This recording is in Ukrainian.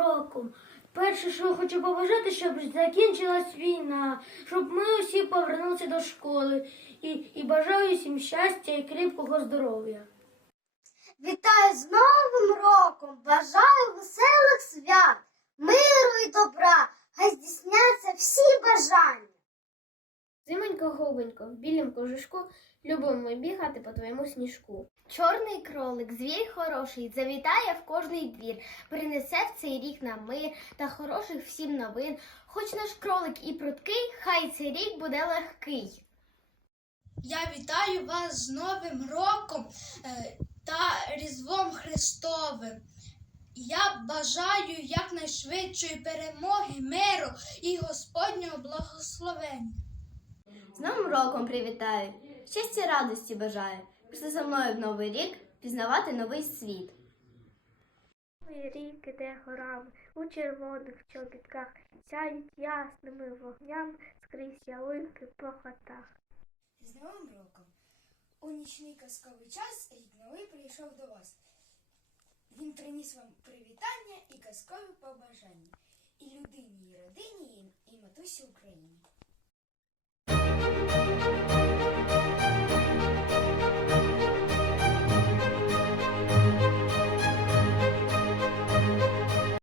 Роком! Перше, що хочу побажати, щоб закінчилась війна, щоб ми усі повернулися до школи і, і бажаю всім щастя і кріпкого здоров'я. Вітаю з Новим роком! Бажаю веселих свят, миру і добра, хай здійсняться всі бажання. Зимонько голубенько, в білім кожушку любимо бігати по твоєму сніжку. Чорний кролик, звір хороший, завітає в кожний двір, принесе в цей рік нам мир та хороших всім новин. Хоч наш кролик і пруткий, хай цей рік буде легкий. Я вітаю вас з Новим роком е, та Різдвом Христовим. Я бажаю якнайшвидшої перемоги, миру і Господнього благословення. З Новим роком привітаю, щастя радості бажаю. Пішли за мною в новий рік пізнавати новий світ. Новий рік іде горами у червоних чобітках, сяють ясними вогнями скрізь ялинки по хатах. З Новим роком! У нічний казковий час рік новий прийшов до вас. Він приніс вам привітання і казкові побажання. І людині, і родині, і, матусі Україні.